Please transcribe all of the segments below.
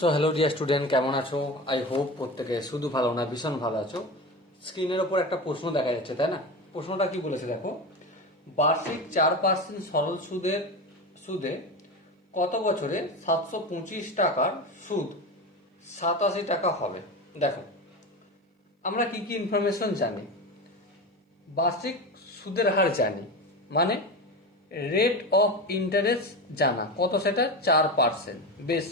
So hello dear student কেমন আছো? I hope প্রত্যেকে শুধু ভালো না, ভীষণ ভালো আছো। স্ক্রিনের ওপর একটা প্রশ্ন দেখা যাচ্ছে, তাই না? প্রশ্নটা কি বলেছে দেখো? বার্ষিক চার পার্সেন্ট সরল সুদের, সুদে কত বছরে সাতশো পঁচিশ টাকার সুদ? সাতাশি টাকা হবে। দেখো, আমরা কি কি ইনফরমেশন জানি? বার্ষিক সুদের হার জানি মানে রেট অফ ইন্টারেস্ট জানা। কত সেটা? চার পার্সেন্ট বেশ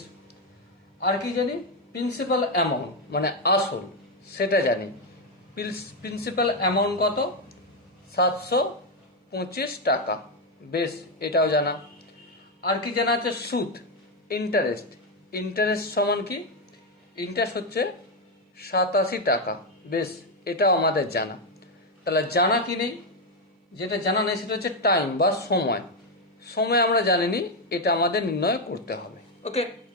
আর কি জানি? প্রিন্সিপাল অ্যামাউন্ট মানে আসল, সেটা জানি। প্রিন্সিপাল অ্যামাউন্ট কত? সাতশো পঁচিশ টাকা। বেশ, এটাও জানা। আর কি জানা আছে? সুদ ইন্টারেস্ট ইন্টারেস্ট সমান কি? ইন্টারেস্ট হচ্ছে সাতাশি টাকা। বেশ, এটাও আমাদের জানা। তাহলে জানা কি নেই? যেটা জানা নেই সেটা হচ্ছে টাইম বা সময়। সময় আমরা জানিনি, এটা আমাদের নির্ণয় করতে হবে। ওকে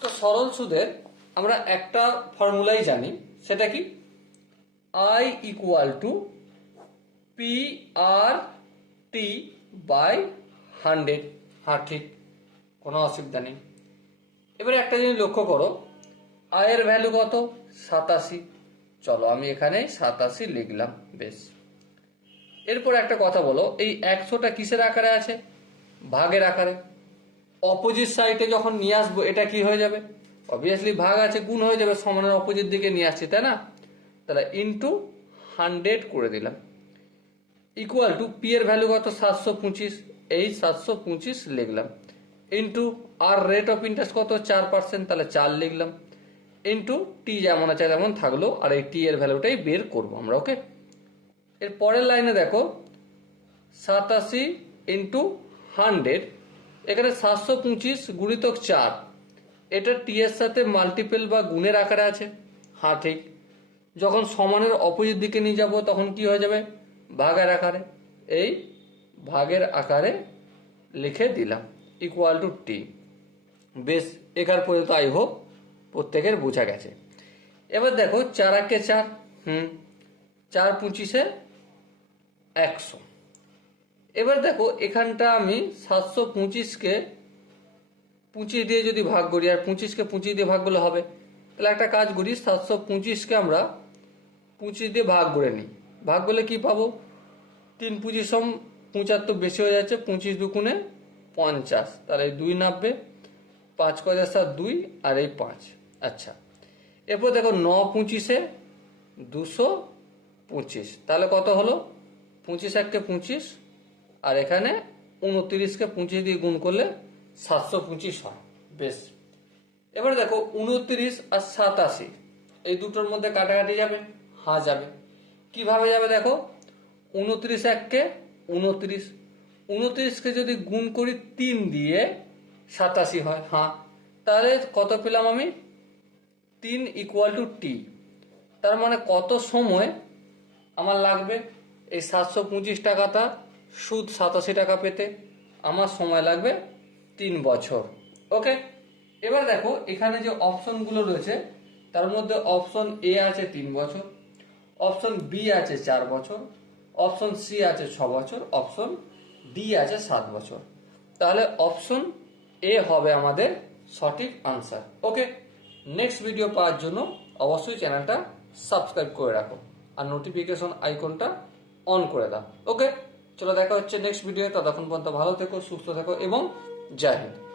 তো সরল সুদের আমরা একটা ফর্মুলাই জানি। সেটা কি? I equal to P R T by hundred হ্যাঁ ঠিক। কোনো অসুবিধা নেই। এবারে একটা জিনিস লক্ষ্য করো। আয়ের ভ্যালু কত? সাতাশি। চলো, আমি এখানে সাতাশি লিখলাম, বেশ। এরপর একটা কথা বলো, এই একশোটা কিসের আকারে আছে? ভাগের আকারে। অপোজিট সাইডে যখন নিয়ে আসব, এটা কি হয়ে যাবে? অবভিয়াসলি ভাগ আছে, গুণ হয়ে যাবে, সমানের অপোজিট দিকে নিয়ে আসছি, তাই না? তাহলে ইন্টু হান্ড্রেড করে দিলাম। ইকুয়াল টু পি এর ভ্যালু কত? সাতশো পঁচিশ। এই সাতশো পঁচিশ লিখলাম। Into R rate of interest কত? চার পার্সেন্ট তাহলে চার লিখলাম। ইন্টু টি যেমন আছে তেমন থাকল, আর এই টি এর ভ্যালুটাই বের করব আমরা ওকে এর পরের লাইনে দেখো, সাতাশি ইন্টু হান্ড্রেড এখানে সাতশো পঁচিশ গুণিতক চার। এটা টি এর সাথে মাল্টিপেল বা গুণের আকারে আছে। হ্যাঁ ঠিক। যখন সমানের অপোজিট দিকে নিয়ে যাব, তখন কি হয়ে যাবে? ভাগের আকারে। এই ভাগের আকারে লিখে দিলাম। ইকুয়াল টু টি বেশ, এখান পর্যন্ত আই হোক, প্রত্যেকের বোঝা গেছে। এবার দেখো, চার একে চার, হুম, চার পঁচিশে একশো। এবার দেখো, এখানটা আমি সাতশো পঁচিশকে পঁচিশ দিয়ে যদি ভাগ করি, আর পঁচিশকে পঁচিশ দিয়ে ভাগ করলে হবে? তাহলে একটা কাজ করি, সাতশো পঁচিশকে আমরা পঁচিশ দিয়ে ভাগ করে নিই। ভাগ করলে কি পাবো? তিন পঁচিশ সম পঁচাত্তর বেশি হয়ে যাচ্ছে, পঁচিশ দুগুণে পঞ্চাশ। তাহলে এই দুই নাববে পাঁচ কজার সাত দুই, আর এই পাঁচ। আচ্ছা এরপর দেখো, ন পঁচিশে দুশো পঁচিশ। তাহলে কত হলো? পঁচিশ এককে পঁচিশ আর এখানে উনত্রিশকে পঁচিশ দিয়ে গুণ করলে সাতশো পঁচিশ হয়। বেশ। এবার দেখো, উনত্রিশ আর সাতাশি, এই দুটোর মধ্যে কাটাকাটি যাবে? হ্যাঁ যাবে। কীভাবে যাবে দেখো? উনত্রিশ এককে উনত্রিশ। উনত্রিশকে যদি গুণ করি তিন দিয়ে সাতাশি হয় হ্যাঁ তাহলে কত পেলাম আমি? তিন ইকুয়াল টু টি তার মানে কত সময় আমার লাগবে? এই সাতশো পঁচিশ টাকাটা সুদ সাতাশি টাকা পেতে। আমার সময় লাগবে তিন বছর। ওকে এবার দেখো, এখানে যে অপশনগুলো রয়েছে, তার মধ্যে অপশন এ আছে তিন বছর অপশন বি আছে চার বছর অপশন সি আছে ছ বছর অপশন ডি আছে সাত বছর। তাহলে অপশন এ হবে আমাদের সঠিক আনসার ওকে নেক্সট ভিডিও পাওয়ার জন্য অবশ্যই চ্যানেলটা সাবস্ক্রাইব করে রাখো। আর নোটিফিকেশন আইকনটা অন করে দাও। ওকে চলো দেখা হচ্ছে নেক্সট ভিডিও ততক্ষণ পর্যন্ত ভালো থেকো সুস্থ থেকো এবং জয় হিন্দ।